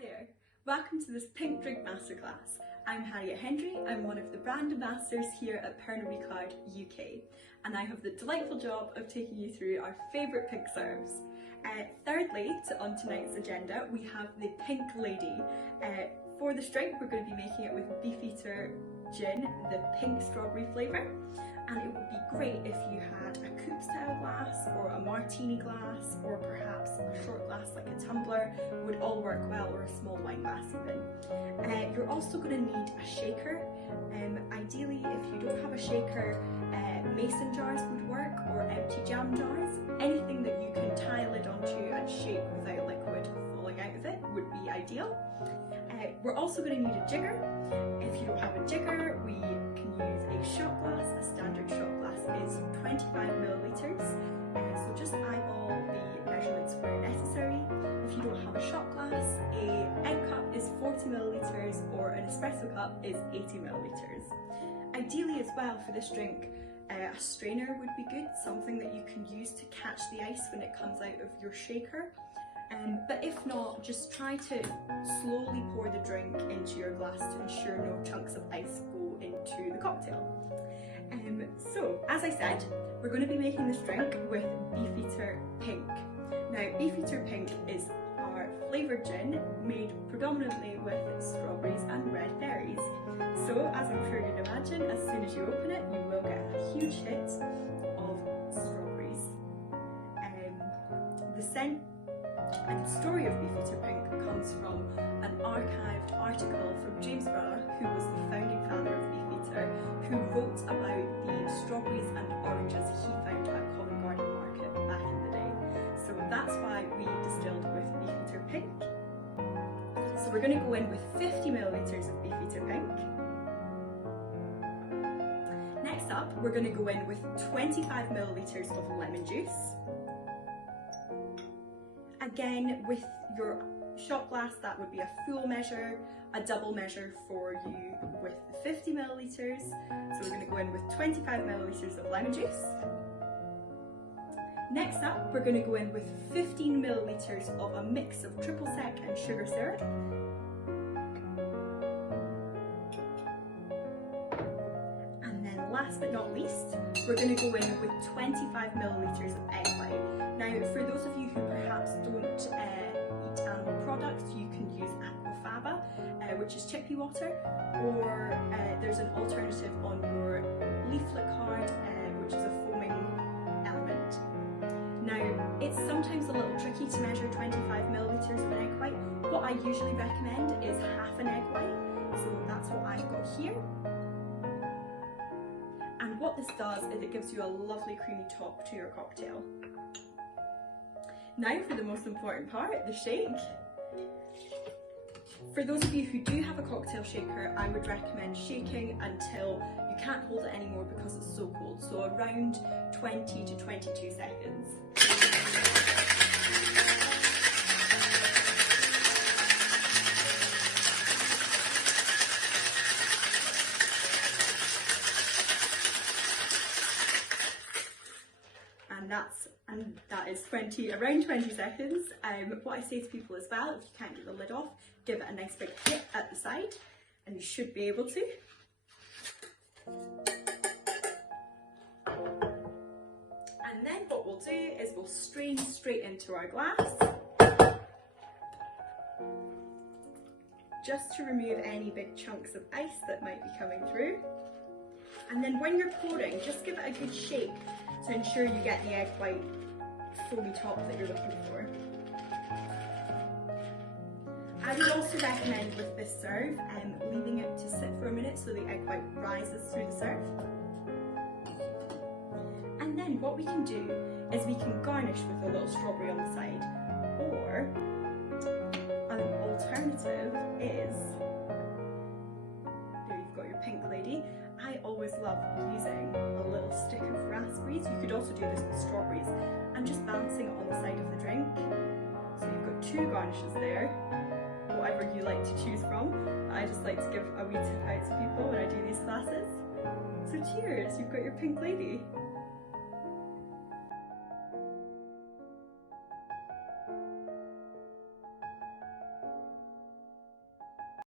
there, welcome to this Pink Drink Masterclass. I'm Harriet Hendry, I'm one of the brand ambassadors here at Pernod Ricard UK, and I have the delightful job of taking you through our favourite pink serves. Thirdly, on tonight's agenda, we have the Pink Lady. For this drink, we're going to be making it with Beefeater gin, the pink strawberry flavour, and it would be great if you had a coupe style glass or a martini glass or perhaps a short glass like a tumbler would all work well, or a small wine glass even. You're also going to need a shaker. Ideally, if you don't have a shaker, mason jars would work, or empty jam jars. Anything that you can tie a lid onto and shake without liquid falling out of it would be ideal. We're also going to need a jigger. If you don't have a jigger, we can use a shot glass. A standard shot glass is 25 millilitres, so just eyeball the measurements where necessary. If you don't have a shot glass, an egg cup is 40 millilitres or an espresso cup is 80 millilitres. Ideally as well for this drink, a strainer would be good, something that you can use to catch the ice when it comes out of your shaker. But if not, just try to slowly pour the drink into your glass to ensure no chunks of ice go into the cocktail. So, as I said, we're going to be making this drink with Beefeater Pink. Now, Beefeater Pink is our flavoured gin made predominantly with strawberries and red berries. So, as I'm sure you'd imagine, as soon as you open it, you will get a huge hit of strawberries. The scent and story of Beefeater Pink comes from an archived article from James Brother, who was the founding father of Beefeater, who wrote about the strawberries and oranges he found at Covent Garden Market back in the day. So that's why we distilled with Beefeater Pink. So we're going to go in with 50 millilitres of Beefeater Pink. Next up, we're going to go in with 25 millilitres of lemon juice. Again, with your shot glass, that would be a full measure. A double measure for you with the 50 millilitres. So we're going to go in with 25 millilitres of lemon juice. Next up, we're going to go in with 15 millilitres of a mix of triple sec and sugar syrup. And then last but not least, we're going to go in with 25 millilitres of egg white. Now, for those of you who perhaps don't eat animal products, you can use aquafaba, which is chickpea water, or there's an alternative on your leaflet card, which is a foaming element. Now, it's sometimes a little tricky to measure 25 millilitres of an egg white. What I usually recommend is half an egg white, so that's what I've got here. And what this does is it gives you a lovely creamy top to your cocktail. Now for the most important part, the shake. For those of you who do have a cocktail shaker, I would recommend shaking until you can't hold it anymore because it's so cold, so around 20 to 22 seconds. And that is around 20 seconds. What I say to people as well, if you can't get the lid off, give it a nice big hit at the side, and you should be able to. And then what we'll do is we'll strain straight into our glass, just to remove any big chunks of ice that might be coming through. And then when you're pouring, just give it a good shake to ensure you get the egg white foamy top that you're looking for. I would also recommend with this serve leaving it to sit for a minute so the egg white rises through the serve. And then what we can do is we can garnish with a little strawberry on the side, or an alternative is, there you've got your Pink Lady. I always love using a little stick of raspberries. You could also do this with strawberries, and just balancing it on the side of the drink. So you've got two garnishes there, whatever you like to choose from. I just like to give a wee tip out to people when I do these classes. So cheers, you've got your Pink Lady.